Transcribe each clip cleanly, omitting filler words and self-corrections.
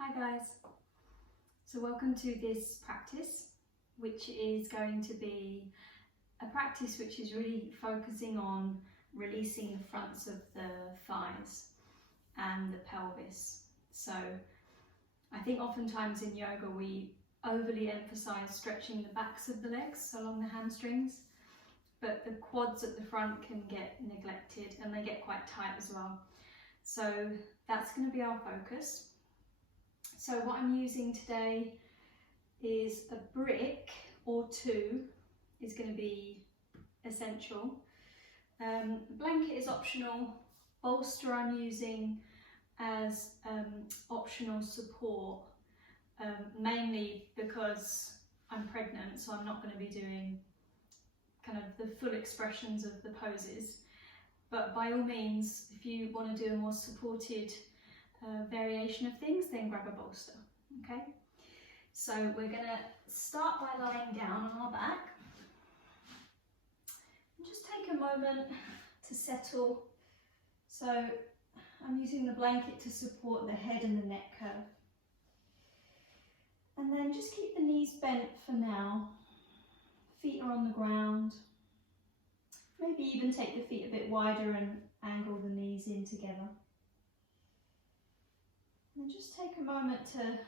Hi guys, so welcome to this practice, which is going to be a practice which is really focusing on releasing the fronts of the thighs and the pelvis. So I think oftentimes in yoga we overly emphasize stretching the backs of the legs along the hamstrings, but the quads at the front can get neglected and they get quite tight as well. So that's going to be our focus. So what I'm using today is a brick or two is going to be essential. Blanket is optional. Bolster I'm using as optional support, mainly because I'm pregnant, so I'm not going to be doing kind of the full expressions of the poses. But by all means, if you want to do a more supported variation of things, then grab a bolster. Okay, so we're going to start by lying down on our back and just take a moment to settle. So I'm using the blanket to support the head and the neck curve, and then just keep the knees bent for now. Feet are on the ground. Maybe even take the feet a bit wider and angle the knees in together. And just take a moment to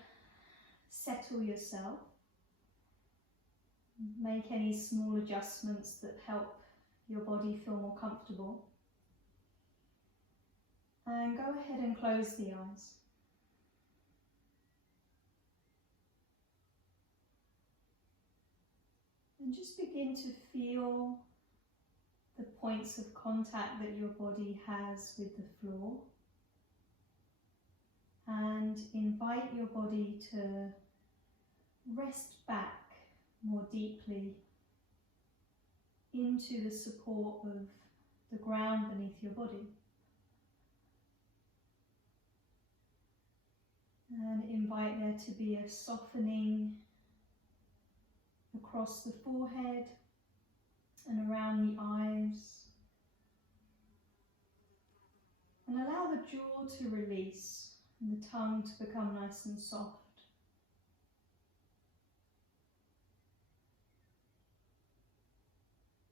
settle yourself. Make any small adjustments that help your body feel more comfortable. And go ahead and close the eyes. And just begin to feel the points of contact that your body has with the floor. And invite your body to rest back more deeply into the support of the ground beneath your body. And invite there to be a softening across the forehead and around the eyes. And allow the jaw to release and the tongue to become nice and soft.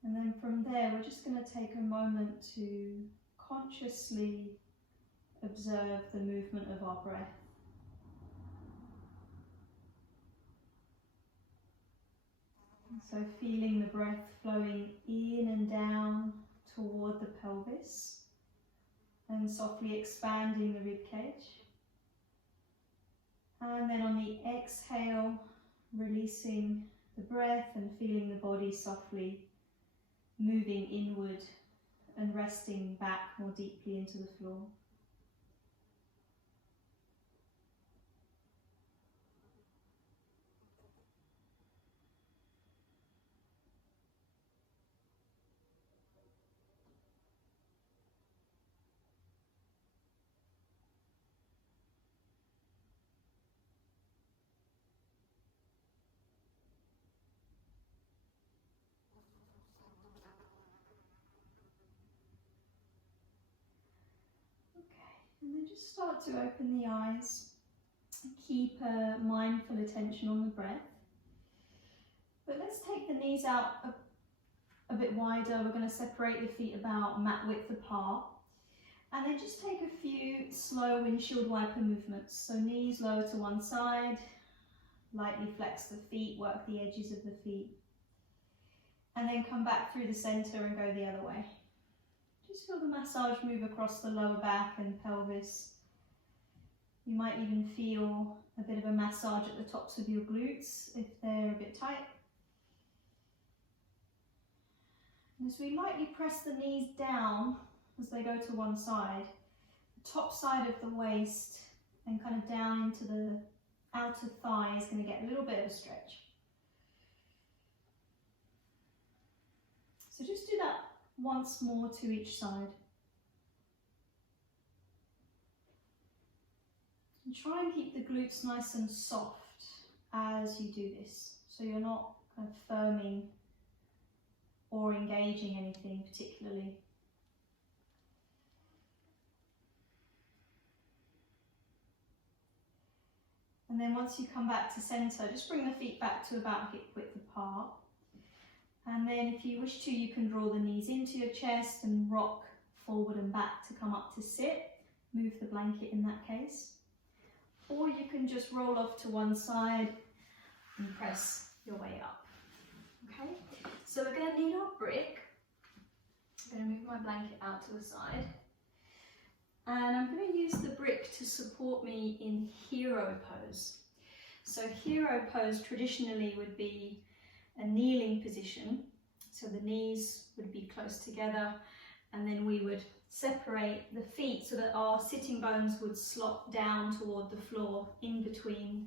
And then from there, we're just going to take a moment to consciously observe the movement of our breath. So feeling the breath flowing in and down toward the pelvis and softly expanding the rib cage. And then on the exhale, releasing the breath and feeling the body softly moving inward and resting back more deeply into the floor. And then just start to open the eyes. Keep a mindful attention on the breath. But let's take the knees out a bit wider. We're going to separate the feet about mat width apart. And then just take a few slow windshield wiper movements. So knees lower to one side. Lightly flex the feet, work the edges of the feet. And then come back through the centre and go the other way. Just feel the massage move across the lower back and pelvis. You might even feel a bit of a massage at the tops of your glutes if they're a bit tight. And as we lightly press the knees down as they go to one side, the top side of the waist and kind of down into the outer thigh is going to get a little bit of a stretch. So just do that once more to each side. And try and keep the glutes nice and soft as you do this, so you're not kind of firming or engaging anything particularly. And then once you come back to centre, just bring the feet back to about hip width apart. And then if you wish to, you can draw the knees into your chest and rock forward and back to come up to sit. Move the blanket in that case. Or you can just roll off to one side and press your way up. Okay, so we're going to need our brick. I'm going to move my blanket out to the side. And I'm going to use the brick to support me in hero pose. So hero pose traditionally would be a kneeling position. So the knees would be close together, and then we would separate the feet so that our sitting bones would slot down toward the floor in between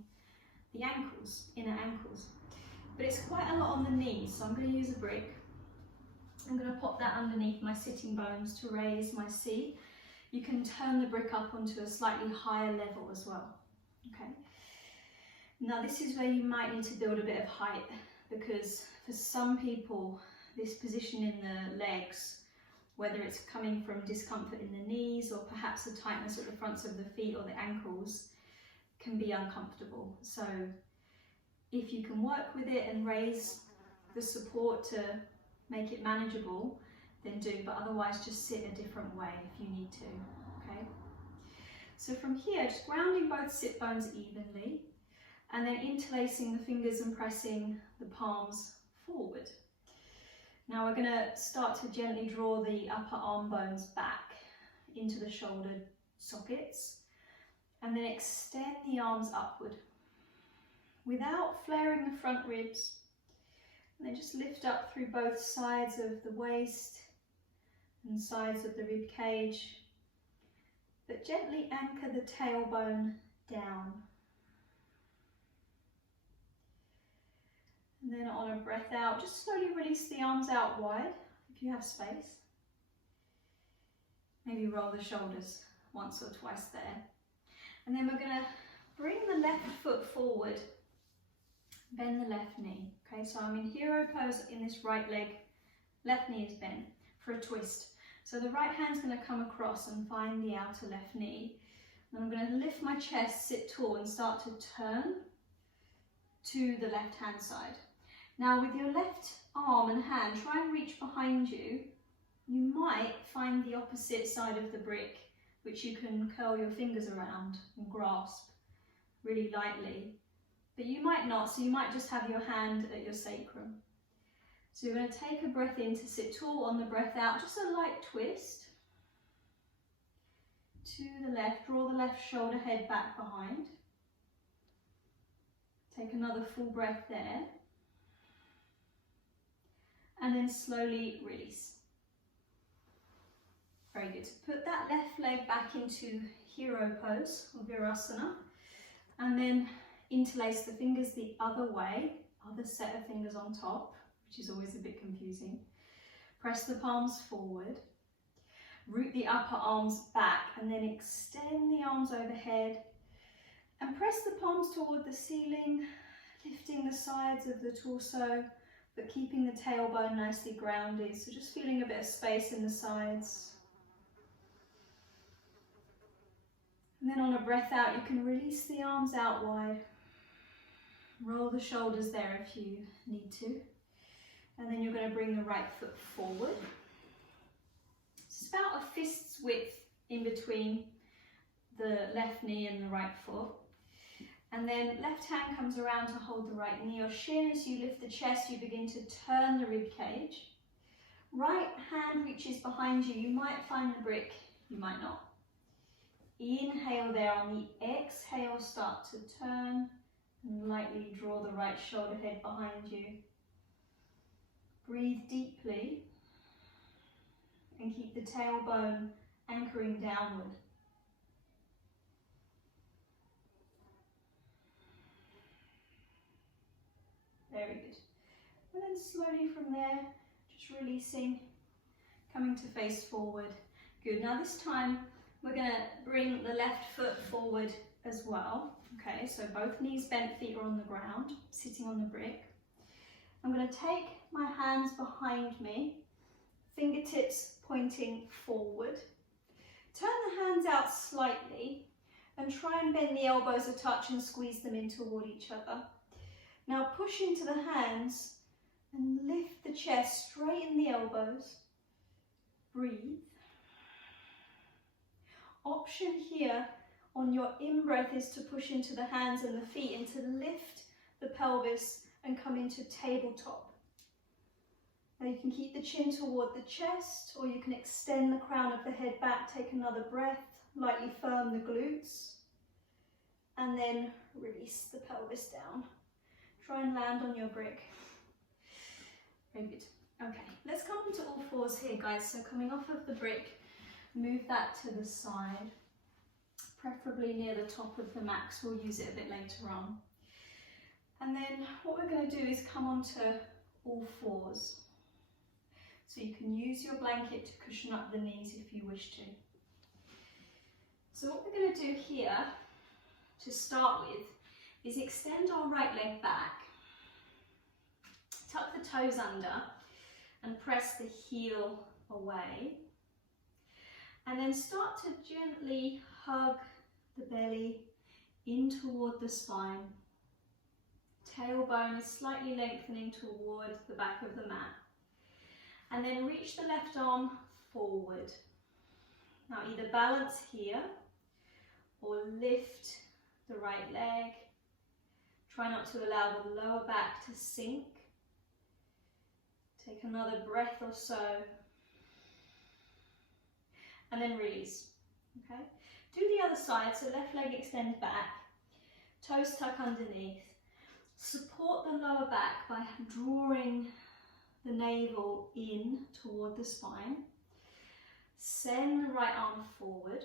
the ankles, inner ankles. But it's quite a lot on the knees, so I'm going to use a brick. I'm going to pop that underneath my sitting bones to raise my C. You can turn the brick up onto a slightly higher level as well. Okay. Now this is where you might need to build a bit of height, because for some people this position in the legs, whether it's coming from discomfort in the knees or perhaps a tightness at the fronts of the feet or the ankles, can be uncomfortable. So if you can work with it and raise the support to make it manageable, then do, but otherwise just sit a different way if you need to, okay? So from here, just grounding both sit bones evenly, and then interlacing the fingers and pressing the palms forward. Now we're going to start to gently draw the upper arm bones back into the shoulder sockets, and then extend the arms upward without flaring the front ribs. And then just lift up through both sides of the waist and sides of the rib cage, but gently anchor the tailbone down. And then on a breath out, just slowly release the arms out wide if you have space. Maybe roll the shoulders once or twice there. And then we're going to bring the left foot forward, bend the left knee. Okay, so I'm in hero pose in this right leg, left knee is bent for a twist. So the right hand's going to come across and find the outer left knee. And I'm going to lift my chest, sit tall, and start to turn to the left hand side. Now with your left arm and hand, try and reach behind you. You might find the opposite side of the brick, which you can curl your fingers around and grasp really lightly. But you might not, so you might just have your hand at your sacrum. So you're going to take a breath in to sit tall. On the breath out, just a light twist to the left. Draw the left shoulder head back behind. Take another full breath there. And then slowly release. Very good. Put that left leg back into hero pose or Virasana, and then interlace the fingers the other way, other set of fingers on top, which is always a bit confusing. Press the palms forward, root the upper arms back, and then extend the arms overhead, and press the palms toward the ceiling, lifting the sides of the torso, but keeping the tailbone nicely grounded. So just feeling a bit of space in the sides. And then on a breath out, you can release the arms out wide. Roll the shoulders there if you need to. And then you're going to bring the right foot forward. It's about a fist's width in between the left knee and the right foot. And then left hand comes around to hold the right knee or shin. As you lift the chest, you begin to turn the rib cage. Right hand reaches behind you. You might find the brick, you might not. Inhale there. On the exhale, start to turn and lightly draw the right shoulder head behind you. Breathe deeply and keep the tailbone anchoring downward. Very good. And then slowly from there, just releasing, coming to face forward. Good. Now this time we're going to bring the left foot forward as well. Okay, so both knees bent, feet are on the ground, sitting on the brick. I'm going to take my hands behind me, fingertips pointing forward. Turn the hands out slightly and and try and bend the elbows a touch and squeeze them in toward each other. Now push into the hands and lift the chest, straighten the elbows. Breathe. Option here on your in-breath is to push into the hands and the feet and to lift the pelvis and come into tabletop. Now you can keep the chin toward the chest, or you can extend the crown of the head back, take another breath, lightly firm the glutes, and then release the pelvis down. Try and land on your brick. Very good. Okay, let's come into all fours here, guys. So coming off of the brick, move that to the side, preferably near the top of the mat, 'cause we'll use it a bit later on. And then what we're going to do is come onto all fours. So you can use your blanket to cushion up the knees if you wish to. So what we're going to do here, to start with, is extend our right leg back, tuck the toes under, and press the heel away. And then start to gently hug the belly in toward the spine. Tailbone is slightly lengthening toward the back of the mat. And then reach the left arm forward. Now either balance here or lift the right leg. Try not to allow the lower back to sink. Take another breath or so. And then release. Okay? Do the other side, so left leg extends back, toes tuck underneath. Support the lower back by drawing the navel in toward the spine. Send the right arm forward.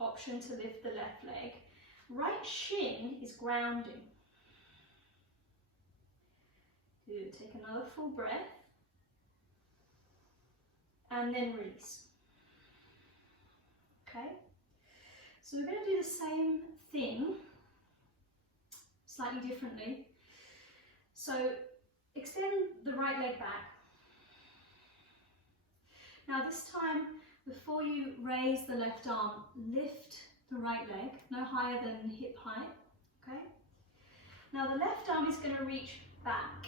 Option to lift the left leg. Right shin is grounding. Good. Take another full breath. And then release. Okay? So we're going to do the same thing, slightly differently. So extend the right leg back. Now this time, before you raise the left arm, lift the right leg, no higher than hip height, okay? Now the left arm is going to reach back,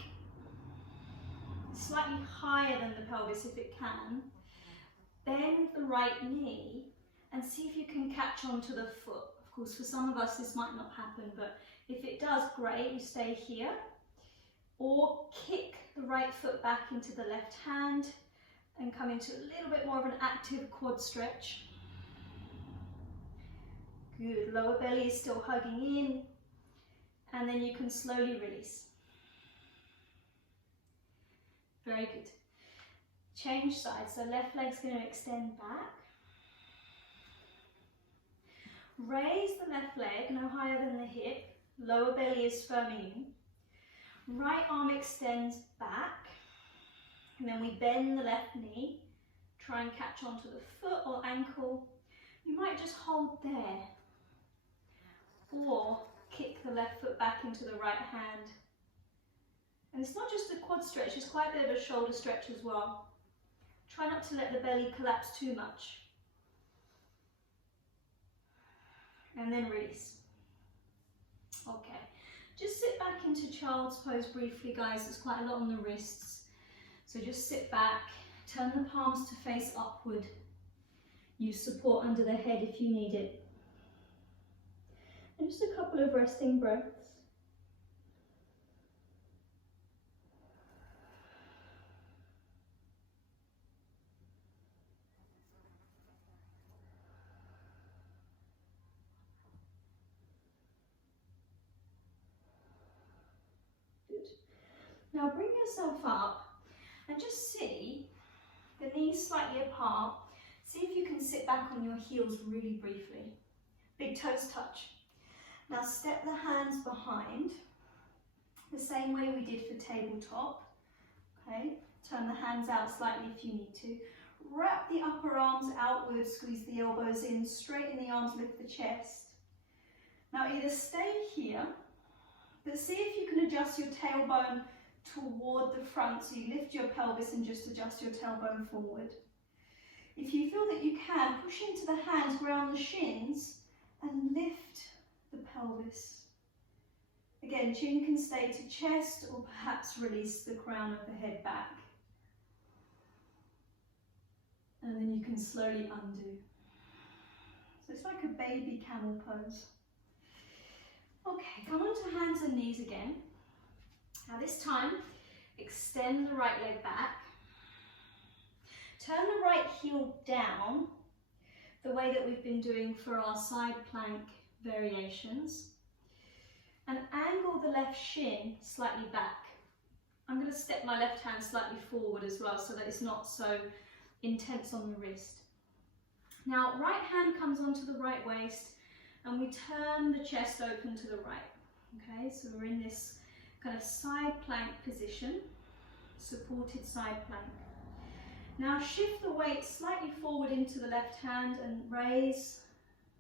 slightly higher than the pelvis if it can. Bend the right knee and see if you can catch onto the foot. Of course, for some of us this might not happen, but if it does, great, you stay here. Or kick the right foot back into the left hand and come into a little bit more of an active quad stretch. Good, lower belly is still hugging in, and then you can slowly release. Very good. Change sides, so left leg's going to extend back. Raise the left leg, no higher than the hip, lower belly is firming in. Right arm extends back, and then we bend the left knee, try and catch onto the foot or ankle. You might just hold there, or kick the left foot back into the right hand. And it's not just a quad stretch, it's quite a bit of a shoulder stretch as well. Try not to let the belly collapse too much. And then release. Okay. Just sit back into child's pose briefly, guys. There's quite a lot on the wrists. So just sit back, turn the palms to face upward. Use support under the head if you need it. And just a couple of resting breaths. Now bring yourself up and just see the knees slightly apart. See if you can sit back on your heels really briefly. Big toes touch. Now step the hands behind, the same way we did for tabletop. Okay, turn the hands out slightly if you need to. Wrap the upper arms outwards, squeeze the elbows in, straighten the arms, lift the chest. Now either stay here, but see if you can adjust your tailbone toward the front, so you lift your pelvis and just adjust your tailbone forward. If you feel that you can, push into the hands, ground the shins, again, chin can stay to chest, or perhaps release the crown of the head back. And then you can slowly undo. So it's like a baby camel pose. Okay, come on to hands and knees again. Now this time, extend the right leg back. Turn the right heel down, the way that we've been doing for our side plank variations. And angle the left shin slightly back. I'm going to step my left hand slightly forward as well, so that it's not so intense on the wrist. Now, right hand comes onto the right waist, and we turn the chest open to the right. Okay, so we're in this kind of side plank position, supported side plank. Now shift the weight slightly forward into the left hand and raise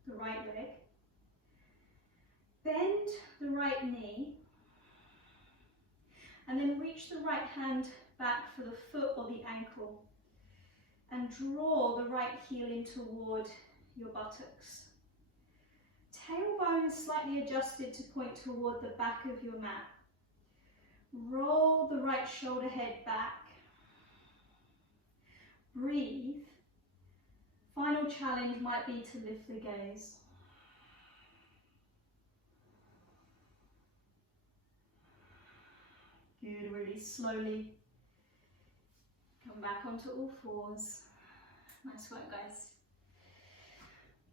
the right leg. Bend the right knee, and then reach the right hand back for the foot or the ankle, and draw the right heel in toward your buttocks. Tailbone is slightly adjusted to point toward the back of your mat. Roll the right shoulder head back. Breathe. Final challenge might be to lift the gaze. Good, really slowly come back onto all fours. Nice work, guys.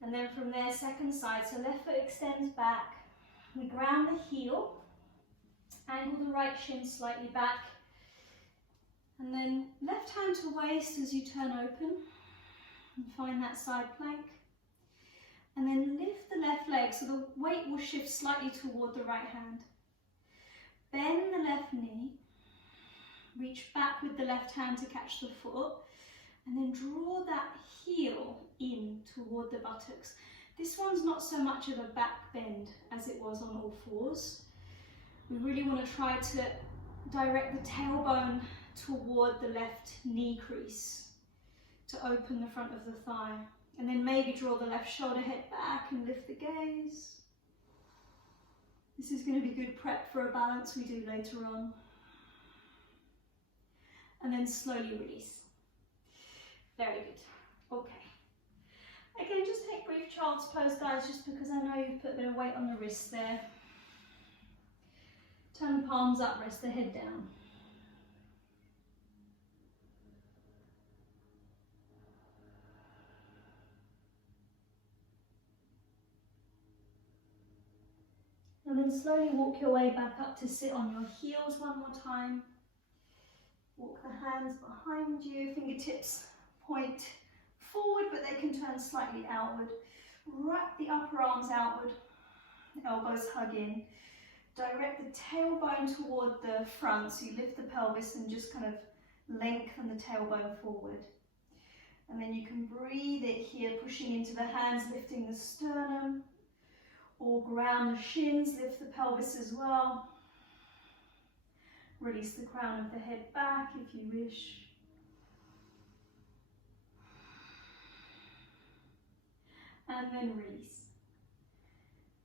And then from there, second side, so left foot extends back. We ground the heel, angle the right shin slightly back, and then left hand to waist as you turn open and find that side plank. And then lift the left leg so the weight will shift slightly toward the right hand. Bend the left knee, reach back with the left hand to catch the foot, and then draw that heel in toward the buttocks. This one's not so much of a back bend as it was on all fours. We really want to try to direct the tailbone toward the left knee crease to open the front of the thigh. And then maybe draw the left shoulder head back and lift the gaze. This is going to be good prep for a balance we do later on. And then slowly release. Very good. Okay. Again, just take brief child's pose, guys, just because I know you've put a bit of weight on the wrist there. Turn the palms up, rest the head down. And then slowly walk your way back up to sit on your heels one more time. Walk the hands behind you, fingertips point forward, but they can turn slightly outward. Wrap the upper arms outward, elbows hug in. Direct the tailbone toward the front, so you lift the pelvis and just kind of lengthen the tailbone forward. And then you can breathe it here, pushing into the hands, lifting the sternum, or ground the shins, lift the pelvis as well. Release the crown of the head back if you wish. And then release.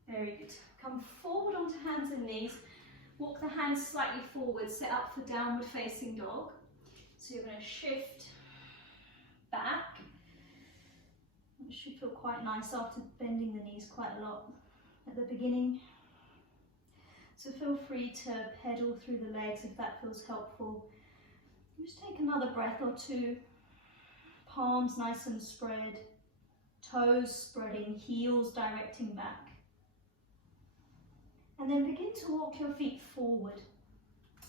Very good. Come forward onto hands and knees. Walk the hands slightly forward, set up for downward facing dog. So you're going to shift back. It should feel quite nice after bending the knees quite a lot at the beginning. So feel free to pedal through the legs if that feels helpful. Just take another breath or two. Palms nice and spread. Toes spreading, heels directing back. And then begin to walk your feet forward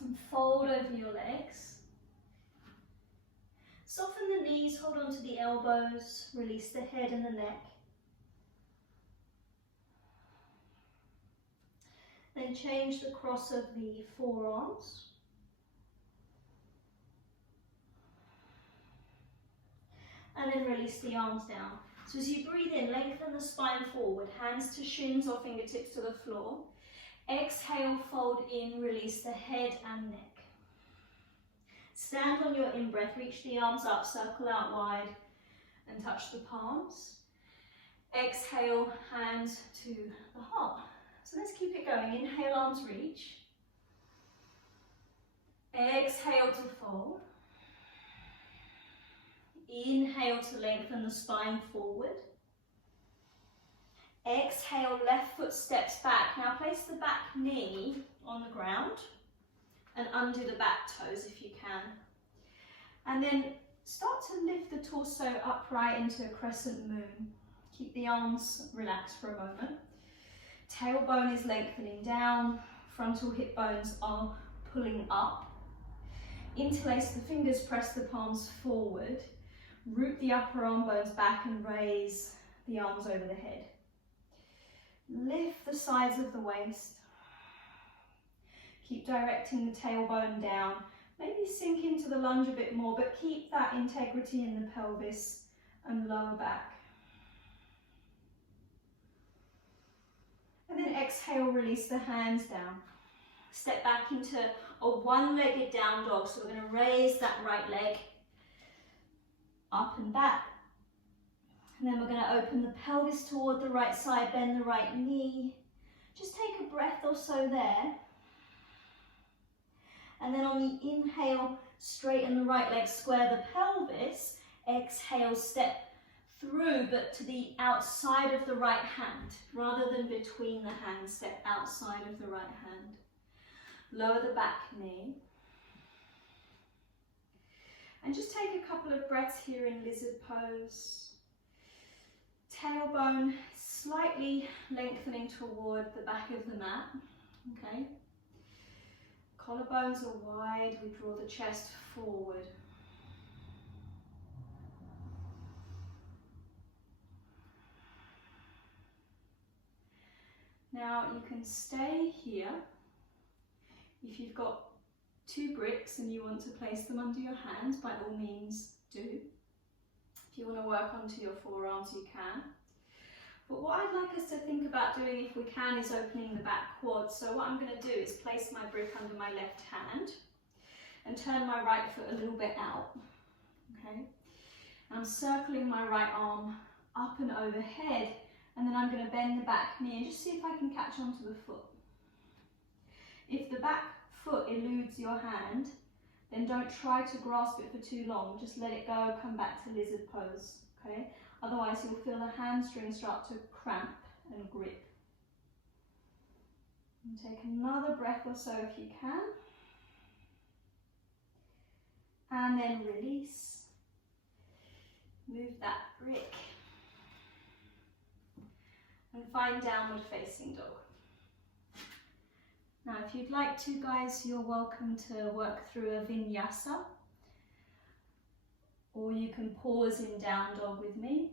and fold over your legs. Soften the knees, hold on to the elbows, release the head and the neck. Then change the cross of the forearms. And then release the arms down. So as you breathe in, lengthen the spine forward, hands to shins or fingertips to the floor. Exhale, fold in, release the head and neck. Stand on your in-breath, reach the arms up, circle out wide and touch the palms. Exhale, hands to the heart. So let's keep it going. Inhale, arms reach. Exhale to fold. Inhale to lengthen the spine forward. Exhale, left foot steps back. Now place the back knee on the ground and undo the back toes if you can. And then start to lift the torso upright into a crescent moon. Keep the arms relaxed for a moment. Tailbone is lengthening down. Frontal hip bones are pulling up. Interlace the fingers, press the palms forward. Root the upper arm bones back and raise the arms over the head. Lift the sides of the waist. Keep directing the tailbone down. Maybe sink into the lunge a bit more, but keep that integrity in the pelvis and lower back. And then exhale, release the hands down. Step back into a one-legged down dog. So we're going to raise that right leg up and back. And then we're going to open the pelvis toward the right side, bend the right knee. Just take a breath or so there. And then on the inhale, straighten the right leg, square the pelvis. Exhale, step through, but to the outside of the right hand, rather than between the hands, step outside of the right hand. Lower the back knee. And just take a couple of breaths here in lizard pose. Tailbone slightly lengthening toward the back of the mat, okay? Collarbones are wide, we draw the chest forward. Now you can stay here. If you've got 2 bricks and you want to place them under your hands, by all means do. If you want to work onto your forearms, you can. But what I'd like us to think about doing, if we can, is opening the back quad. So what I'm going to do is place my brick under my left hand and turn my right foot a little bit out. Okay? I'm circling my right arm up and overhead, and then I'm going to bend the back knee and just see if I can catch onto the foot. If the back foot eludes your hand, then don't try to grasp it for too long. Just let it go, come back to lizard pose, okay? Otherwise you'll feel the hamstrings start to cramp and grip. And take another breath or so if you can. And then release. Move that brick. And find downward facing dog. Now, if you'd like to, guys, you're welcome to work through a vinyasa, or you can pause in down dog with me.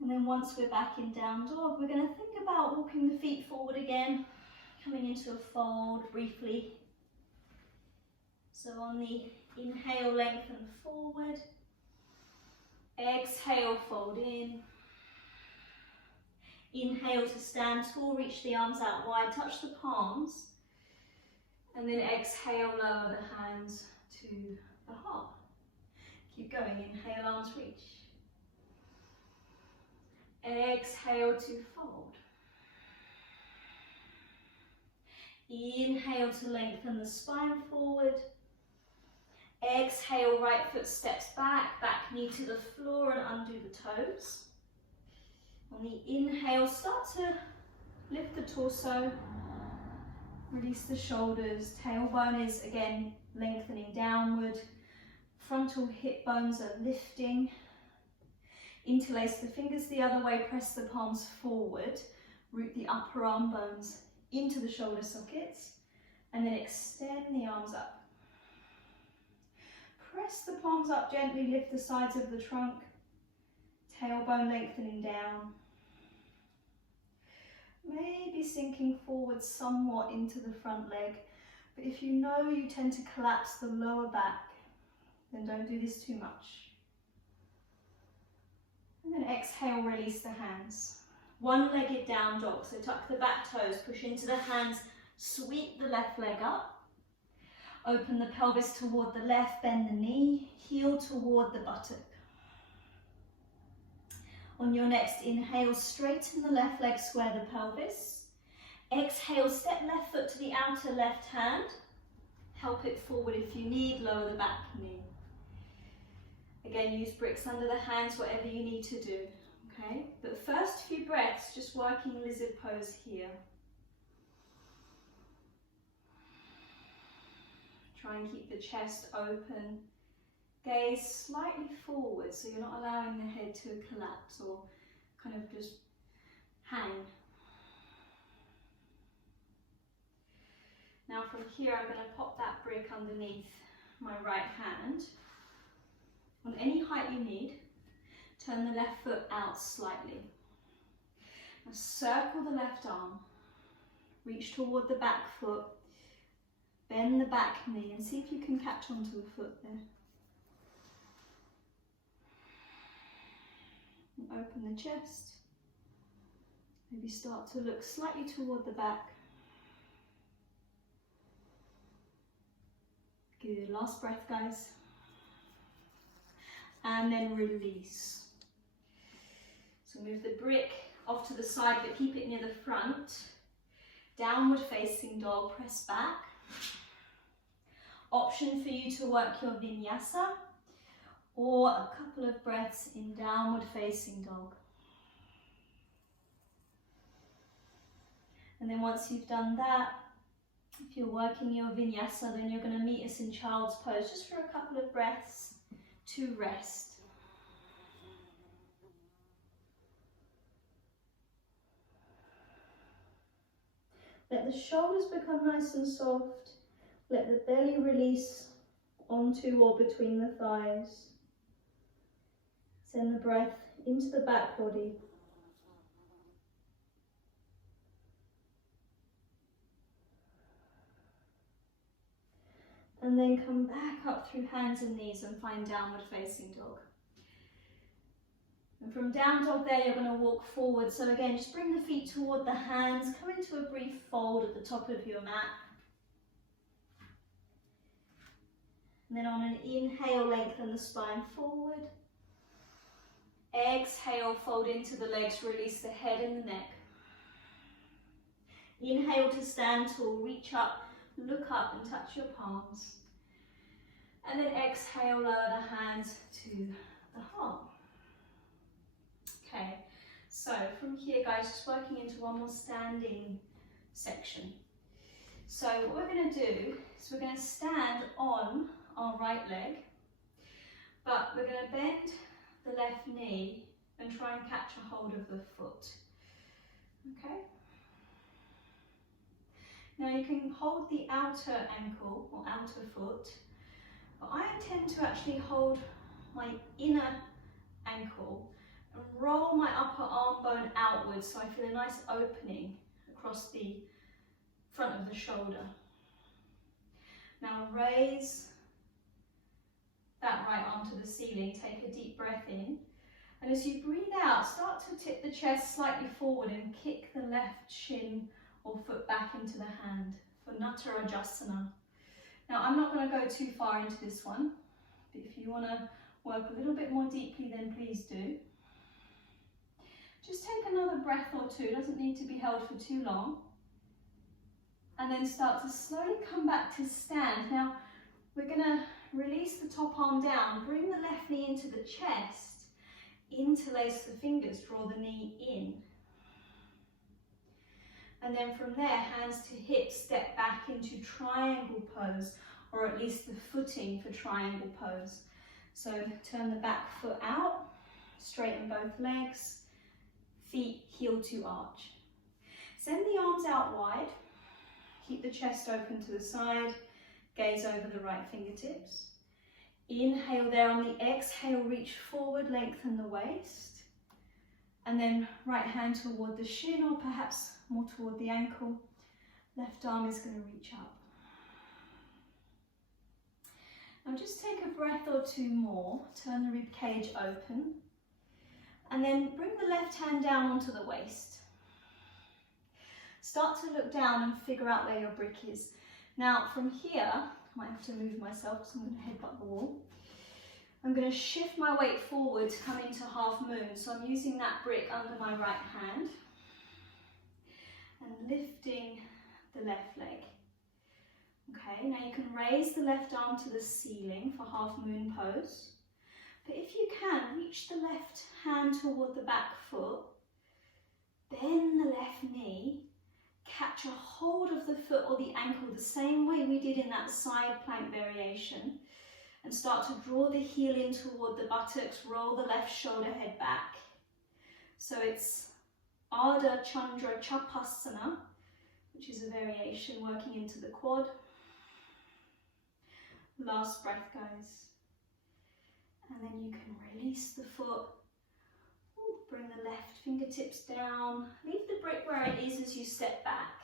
And then once we're back in down dog, we're going to think about walking the feet forward again, coming into a fold briefly. So on the inhale, lengthen forward. Exhale, fold in. Inhale to stand tall, reach the arms out wide, touch the palms. And then exhale, lower the hands to the heart. Keep going, inhale, arms reach. Exhale to fold. Inhale to lengthen the spine forward. Exhale, right foot steps back, back knee to the floor and undo the toes. On the inhale, start to lift the torso, release the shoulders, tailbone is again lengthening downward, frontal hip bones are lifting. Interlace the fingers the other way, press the palms forward, root the upper arm bones into the shoulder sockets, and then extend the arms up. Press the palms up gently, lift the sides of the trunk, tailbone lengthening down. Maybe sinking forward somewhat into the front leg, but if you know you tend to collapse the lower back, then don't do this too much. And then exhale, release the hands. One-legged down dog, so tuck the back toes, push into the hands, sweep the left leg up. Open the pelvis toward the left, bend the knee, heel toward the buttock. On your next inhale, straighten the left leg, square the pelvis. Exhale, step left foot to the outer left hand. Help it forward if you need, lower the back knee. Again, use bricks under the hands, whatever you need to do, okay? But first few breaths, just working lizard pose here. Try and keep the chest open. Gaze slightly forward, so you're not allowing the head to collapse or kind of just hang. Now from here, I'm going to pop that brick underneath my right hand. On any height you need, turn the left foot out slightly. Now circle the left arm, reach toward the back foot, bend the back knee and see if you can catch onto the foot there. And open the chest. Maybe start to look slightly toward the back. Good, last breath guys. And then release. So move the brick off to the side, but keep it near the front. Downward facing dog, press back. Option for you to work your vinyasa or a couple of breaths in downward facing dog. And then once you've done that, if you're working your vinyasa, then you're going to meet us in child's pose just for a couple of breaths to rest. Let the shoulders become nice and soft. Let the belly release onto or between the thighs. Send the breath into the back body. And then come back up through hands and knees and find downward facing dog. And from down dog there, you're going to walk forward. So again, just bring the feet toward the hands, come into a brief fold at the top of your mat. And then on an inhale, lengthen the spine forward. Exhale, fold into the legs, release the head and the neck. Inhale to stand tall, reach up, look up and touch your palms. And then exhale, lower the hands to the heart. Okay, so from here guys, just working into one more standing section. So what we're going to do is we're going to stand on our right leg, but we're going to bend the left knee and try and catch a hold of the foot. Okay? Now you can hold the outer ankle or outer foot, but I intend to actually hold my inner ankle and roll my upper arm bone outwards so I feel a nice opening across the front of the shoulder. Now raise that right arm to the ceiling, take a deep breath in, and as you breathe out, start to tip the chest slightly forward and kick the left shin or foot back into the hand for Natarajasana. Now I'm not going to go too far into this one, but if you want to work a little bit more deeply, then please do. Just take another breath or two, it doesn't need to be held for too long. And then start to slowly come back to stand. Now we're going to release the top arm down, bring the left knee into the chest, interlace the fingers, draw the knee in. And then from there, hands to hips, step back into triangle pose, or at least the footing for triangle pose. So turn the back foot out, straighten both legs, feet heel to arch. Send the arms out wide, keep the chest open to the side, gaze over the right fingertips. Inhale there, on the exhale, reach forward, lengthen the waist. And then right hand toward the shin or perhaps more toward the ankle. Left arm is going to reach up. Now just take a breath or two more, turn the rib cage open. And then bring the left hand down onto the waist. Start to look down and figure out where your brick is. Now from here, I might have to move myself because I'm going to headbutt the wall. I'm going to shift my weight forward to come into half moon. So I'm using that brick under my right hand and lifting the left leg. Okay, now you can raise the left arm to the ceiling for half moon pose. But if you can, reach the left hand toward the back foot, bend the left knee, catch a hold of the foot or the ankle the same way we did in that side plank variation, and start to draw the heel in toward the buttocks, roll the left shoulder head back. So it's Ardha Chandra Chapasana, which is a variation working into the quad. Last breath, guys. And then you can release the foot. Ooh, bring the left fingertips down. Leave the brick where it is as you step back.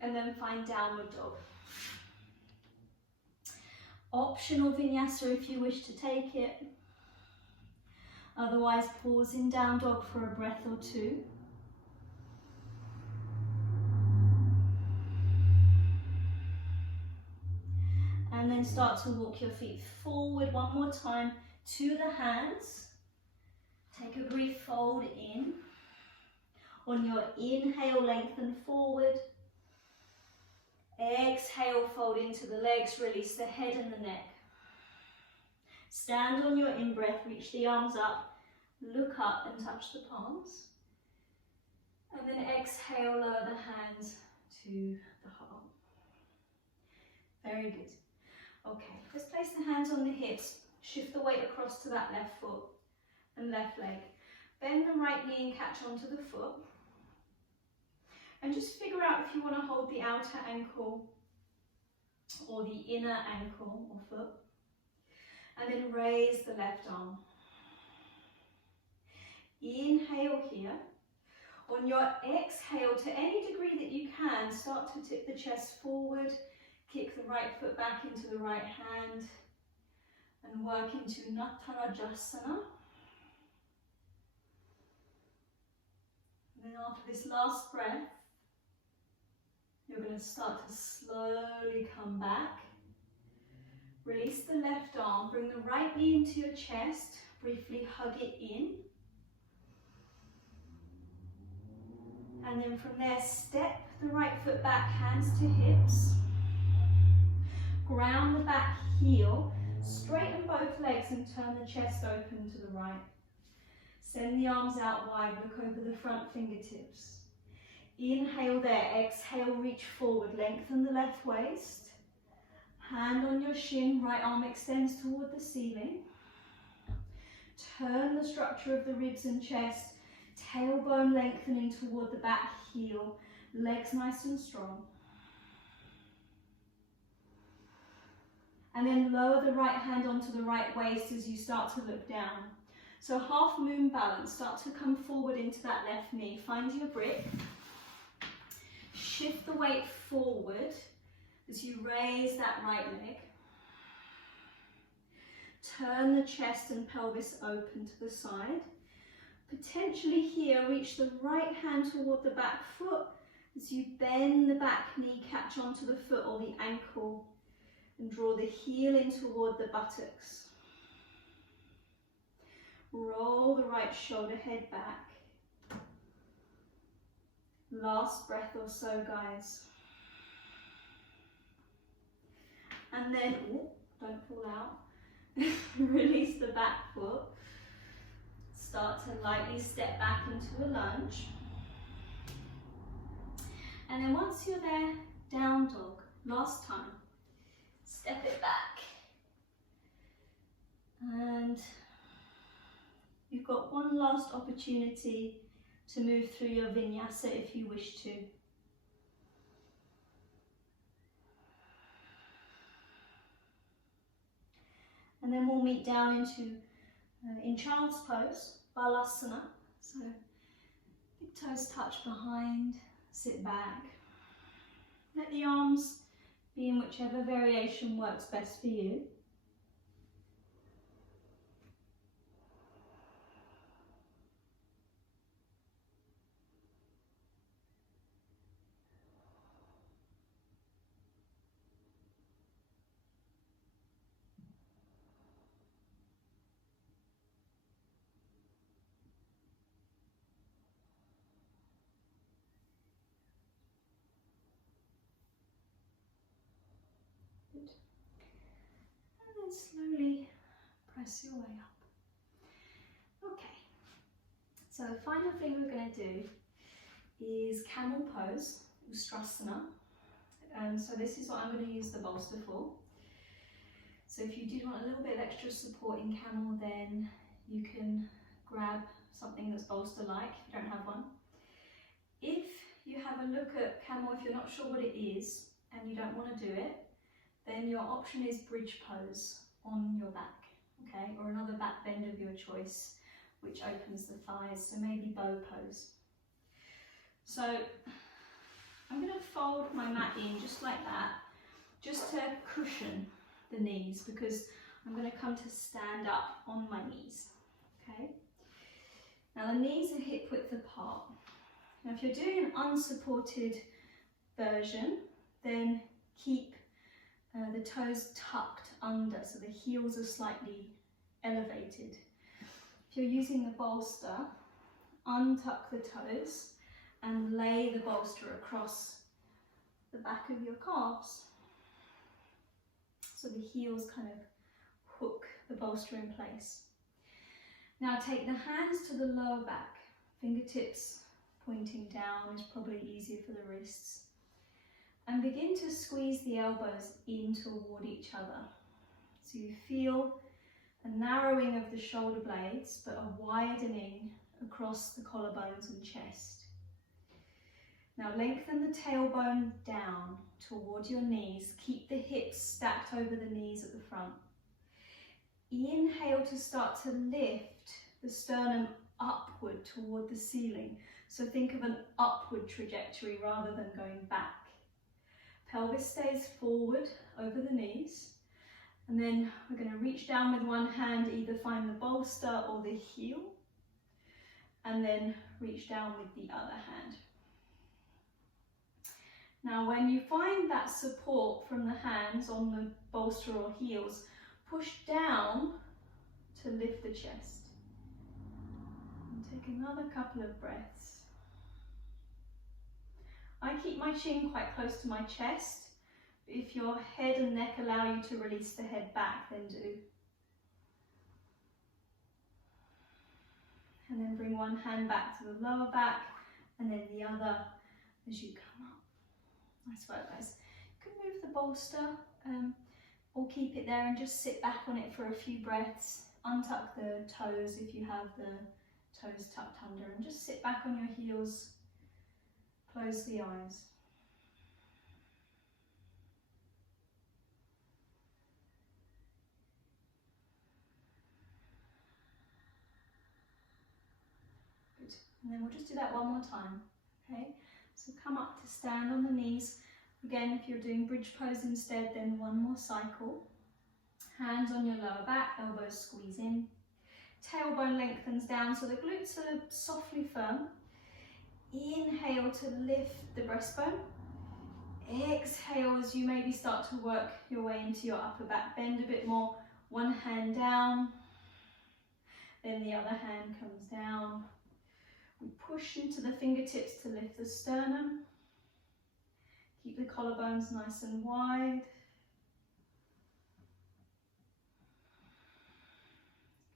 And then find downward dog. Optional vinyasa if you wish to take it. Otherwise, pause in down dog for a breath or two. And then start to walk your feet forward one more time to the hands. Take a brief fold in. On your inhale, lengthen forward. Exhale, fold into the legs, release the head and the neck. Stand on your in-breath, reach the arms up, look up and touch the palms. And then exhale, lower the hands to the heart. Very good. Okay, let's place the hands on the hips, shift the weight across to that left foot and left leg. Bend the right knee and catch onto the foot. And just figure out if you want to hold the outer ankle or the inner ankle or foot. And then raise the left arm. Inhale here. On your exhale, to any degree that you can, start to tip the chest forward. Kick the right foot back into the right hand and work into Natarajasana. And then after this last breath, you're going to start to slowly come back. Release the left arm, bring the right knee into your chest, briefly hug it in. And then from there, step the right foot back, hands to hips. Ground the back heel, straighten both legs and turn the chest open to the right. Send the arms out wide, look over the front fingertips. Inhale there, exhale, reach forward, lengthen the left waist. Hand on your shin, right arm extends toward the ceiling. Turn the structure of the ribs and chest, tailbone lengthening toward the back heel, legs nice and strong. And then lower the right hand onto the right waist as you start to look down. So half moon balance, start to come forward into that left knee. Find your brick. Shift the weight forward as you raise that right leg. Turn the chest and pelvis open to the side. Potentially here, reach the right hand toward the back foot as you bend the back knee, catch onto the foot or the ankle and draw the heel in toward the buttocks. Roll the right shoulder head back. Last breath or so, guys. And then, don't fall out. Release the back foot. Start to lightly step back into a lunge. And then once you're there, down dog. Last time. Step it back. And you've got one last opportunity to move through your vinyasa if you wish to. And then we'll meet down into in child's pose, Virasana. So big toes touch behind, sit back. Let the arms be in whichever variation works best for you. So the final thing we're going to do is Camel Pose, Ustrasana. So this is what I'm going to use the bolster for. So if you did want a little bit of extra support in Camel, then you can grab something that's bolster-like if you don't have one. If you have a look at Camel, if you're not sure what it is and you don't want to do it, then your option is bridge pose on your back, okay, or another back bend of your choice, which opens the thighs, so maybe bow pose. So I'm going to fold my mat in just like that, just to cushion the knees, because I'm going to come to stand up on my knees, okay. Now the knees are hip width apart. Now if you're doing an unsupported version, then keep the toes tucked under, so the heels are slightly elevated. If you're using the bolster, untuck the toes and lay the bolster across the back of your calves, so the heels kind of hook the bolster in place. Now take the hands to the lower back, fingertips pointing down is probably easier for the wrists, and begin to squeeze the elbows in toward each other. So you feel a narrowing of the shoulder blades, but a widening across the collarbones and chest. Now lengthen the tailbone down toward your knees. Keep the hips stacked over the knees at the front. Inhale to start to lift the sternum upward toward the ceiling. So think of an upward trajectory rather than going back. Pelvis stays forward over the knees. And then we're going to reach down with one hand, either find the bolster or the heel. And then reach down with the other hand. Now when you find that support from the hands on the bolster or heels, push down to lift the chest. And take another couple of breaths. I keep my chin quite close to my chest. If your head and neck allow you to release the head back, then do. And then bring one hand back to the lower back and then the other as you come up. Nice work, guys. You can move the bolster or keep it there and just sit back on it for a few breaths. Untuck the toes if you have the toes tucked under, and just sit back on your heels. Close the eyes. Good. And then we'll just do that one more time. Okay? So come up to stand on the knees. Again, if you're doing bridge pose instead, then one more cycle. Hands on your lower back, elbows squeeze in. Tailbone lengthens down so the glutes are softly firm. Inhale to lift the breastbone. Exhale as you maybe start to work your way into your upper back. Bend a bit more. One hand down, then the other hand comes down. We push into the fingertips to lift the sternum. Keep the collarbones nice and wide.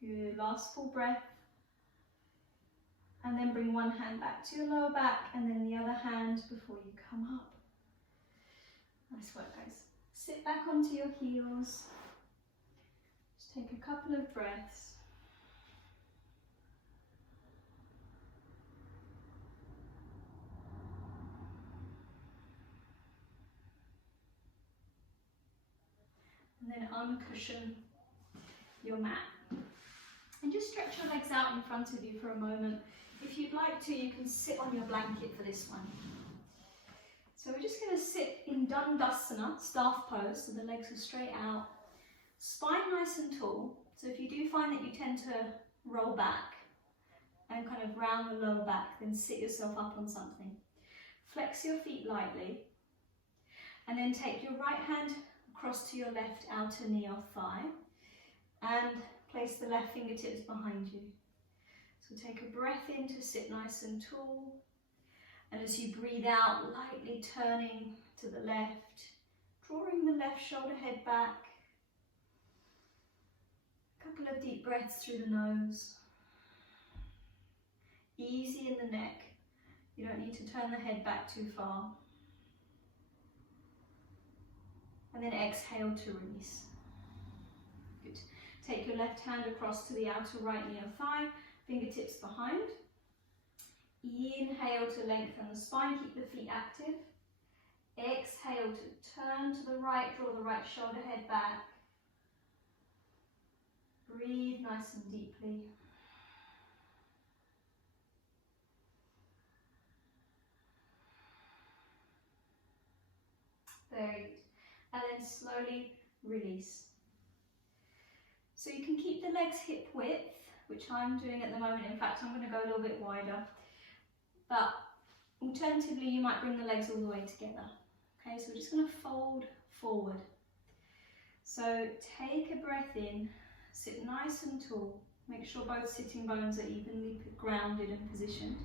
Good, last full breath. And then bring one hand back to your lower back and then the other hand before you come up. Nice work, guys. Sit back onto your heels. Just take a couple of breaths. And then uncushion your mat. And just stretch your legs out in front of you for a moment. If you'd like to, you can sit on your blanket for this one. So we're just going to sit in Dandasana, staff pose, so the legs are straight out. Spine nice and tall. So if you do find that you tend to roll back and kind of round the lower back, then sit yourself up on something. Flex your feet lightly. And then take your right hand across to your left outer knee or thigh. And place the left fingertips behind you. So take a breath in to sit nice and tall. And as you breathe out, lightly turning to the left, drawing the left shoulder head back. A couple of deep breaths through the nose. Easy in the neck. You don't need to turn the head back too far. And then exhale to release. Good. Take your left hand across to the outer right knee or thigh, fingertips behind. Inhale to lengthen the spine, keep the feet active. Exhale to turn to the right, draw the right shoulder head back. Breathe nice and deeply. Very good. And then slowly release. So you can keep the legs hip width, which I'm doing at the moment. In fact, I'm going to go a little bit wider. But alternatively, you might bring the legs all the way together. Okay, so we're just going to fold forward. So take a breath in, sit nice and tall. Make sure both sitting bones are evenly grounded and positioned.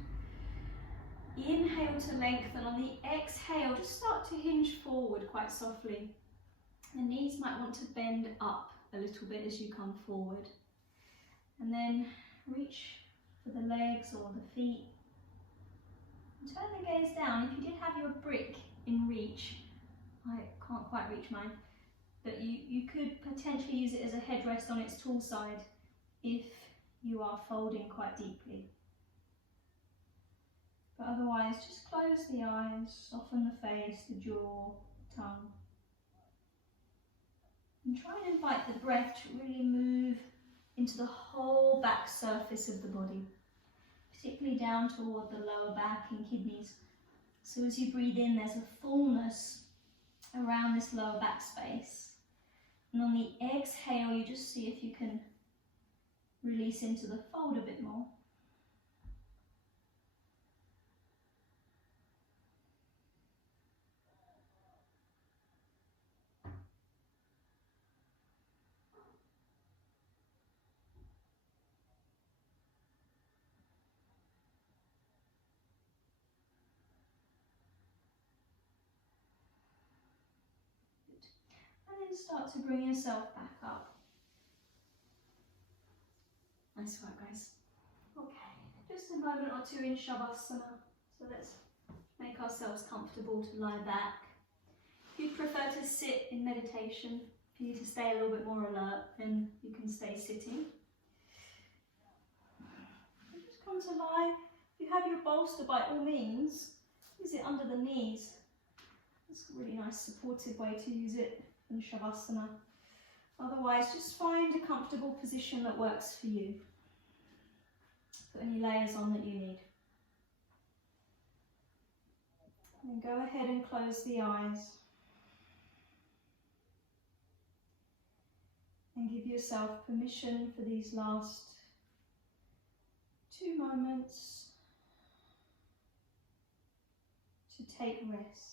Inhale to lengthen. On the exhale, just start to hinge forward quite softly. The knees might want to bend up a little bit as you come forward. And then reach for the legs or the feet. And turn the gaze down. If you did have your brick in reach, I can't quite reach mine, but you could potentially use it as a headrest on its tall side if you are folding quite deeply. But otherwise, just close the eyes, soften the face, the jaw, the tongue. And try and invite the breath to really move into the whole back surface of the body, particularly down toward the lower back and kidneys. So as you breathe in, there's a fullness around this lower back space. And on the exhale, you just see if you can release into the fold a bit more. And then start to bring yourself back up. Nice work, guys. Okay, just a moment or two in Shavasana. So let's make ourselves comfortable to lie back. If you prefer to sit in meditation, if you need to stay a little bit more alert, then you can stay sitting. And just come to lie. If you have your bolster, by all means, use it under the knees. It's a really nice supportive way to use it in Shavasana. Otherwise, just find a comfortable position that works for you. Put any layers on that you need. And then go ahead and close the eyes. And give yourself permission for these last 2 moments to take rest.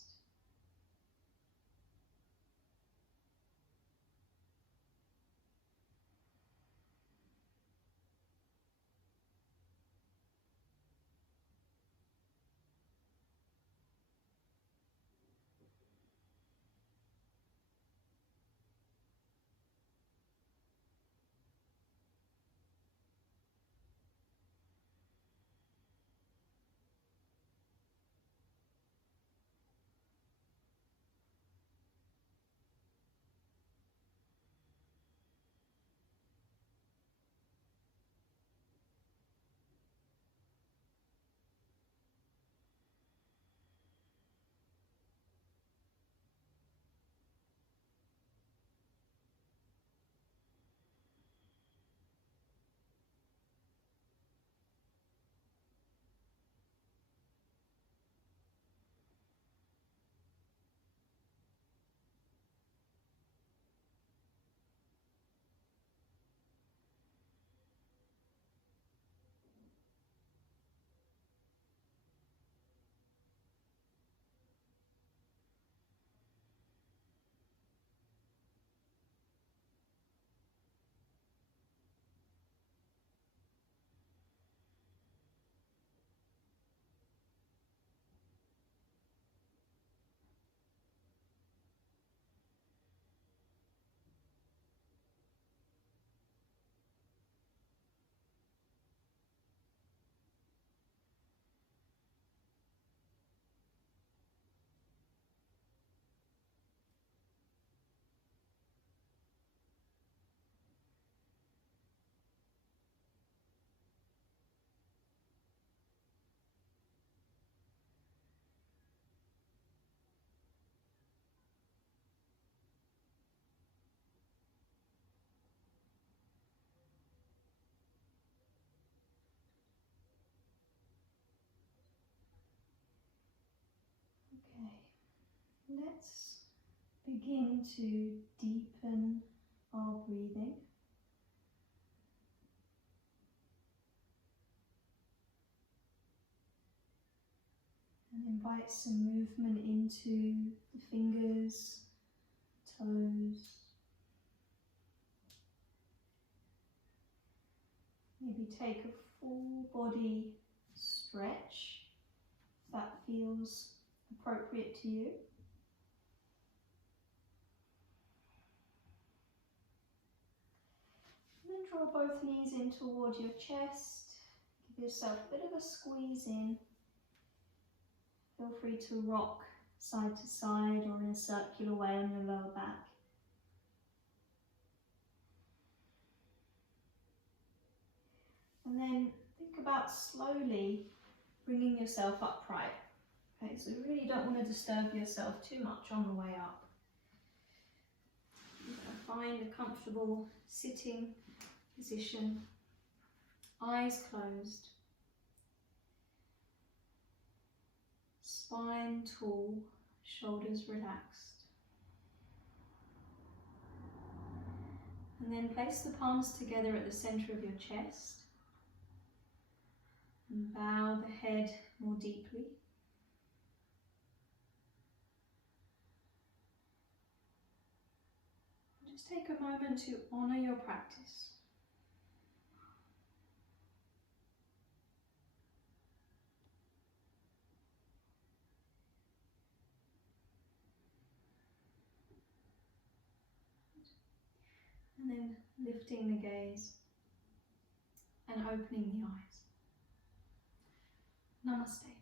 begin to deepen our breathing. And invite some movement into the fingers, toes. Maybe take a full body stretch if that feels appropriate to you. And then draw both knees in toward your chest. Give yourself a bit of a squeeze in. Feel free to rock side to side or in a circular way on your lower back. And then think about slowly bringing yourself upright. Okay, so you really don't want to disturb yourself too much on the way up. You're going to find a comfortable sitting position, eyes closed, spine tall, shoulders relaxed. And then place the palms together at the center of your chest. And bow the head more deeply. Just take a moment to honor your practice. And then lifting the gaze and opening the eyes. Namaste.